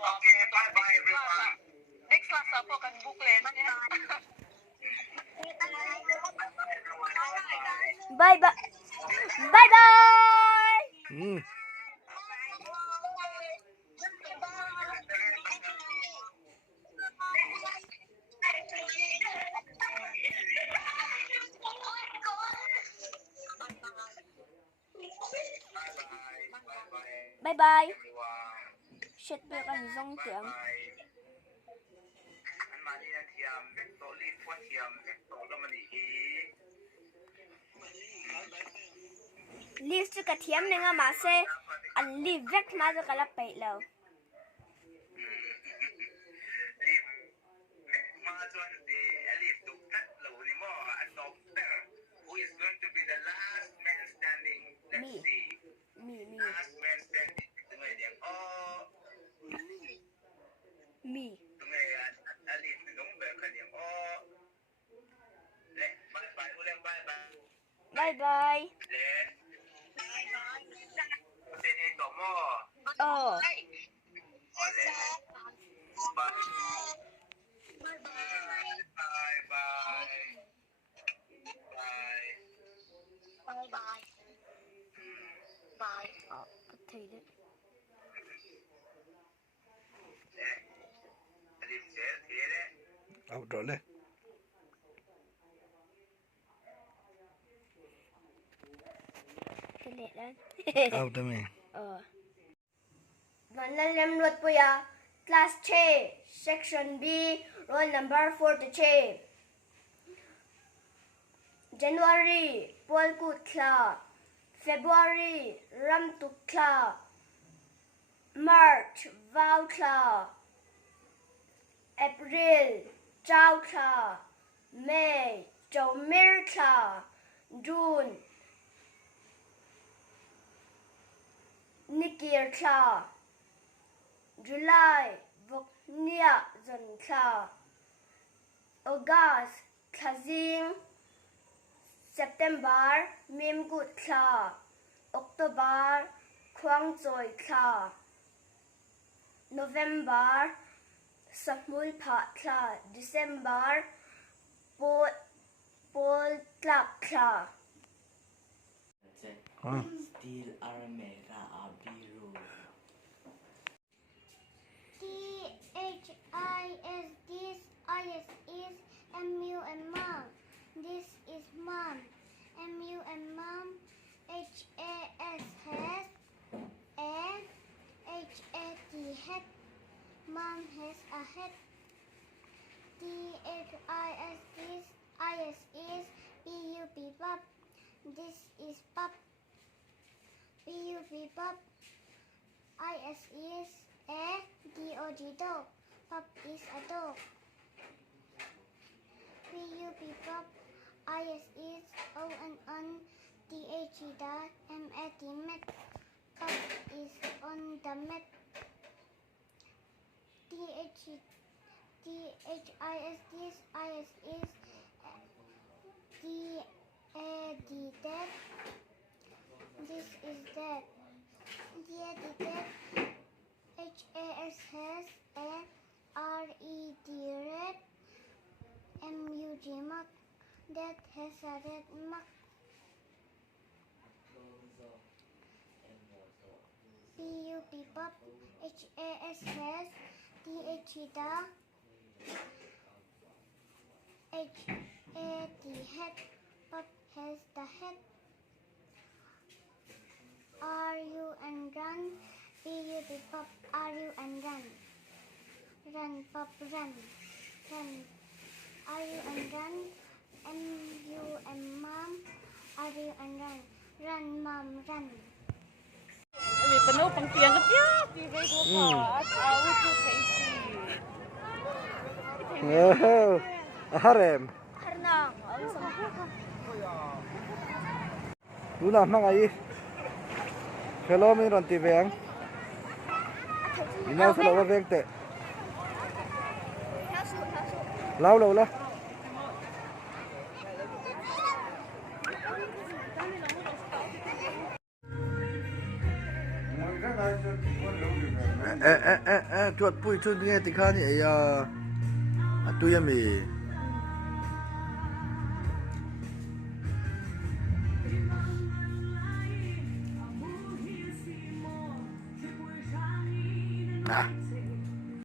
Okay, bye bye everyone. Next class ako kan booklet. Bye bye. Bye bye. Bye bye. Shit bia kan zong tiang. Liv chu ka thiam nenga ma se an liv vek ma zo kala pai lo. Who is going to be the last man standing? Let's see. Me. Last man standing. Me. Bye bye. Oh. Thấy đấy. Rồi lên. Cái lệ đấy. Tụi mình. Đoàn lên lem luật Valpuia, class che, section B, roll number 43. January, Paul Kutla. February, Ram Tukla. March, Vautla. April, Chautla. May, Jomirtla. June, Nikirtla. July, Voknia Zontla. August, Kazim. September, Mimgutla. October, Kwangzoitla. November, Samulpatla. December, Poltlakla. Still Aramera Abiru. This is MU and mom. This is mom. MU and mom. HAS has and HAT hat. Mom has a hat. THIS this. IS is PUP pup. This is pup. PUP pup. IS is a DOG dog. Pup is a dog. PUP pup. IS is ON DH dot MAT mat. Pup is on the mat. THIS this. IS is DAD dad. This is dad. DAD dad. HAS has a RED red. MUG mug. That has a red mug. PUP pup. HAS has DH da. HAT hat. Pup has the hat. RU and run. PUP pup. RU and run. Run pup run. Run. RU and run. MU and mom. RU and run. Run mom run. Penuh pengtiang dia, tiga dua pas, awet tu tasty. Harem. Karena Luna mang ai. Shalom-i ron ti veng. Ina salo wa veng te. Lau lo la. จวดปุ้ยชุดนี้ติดข้านี่ตู้ยังมีอ่ะ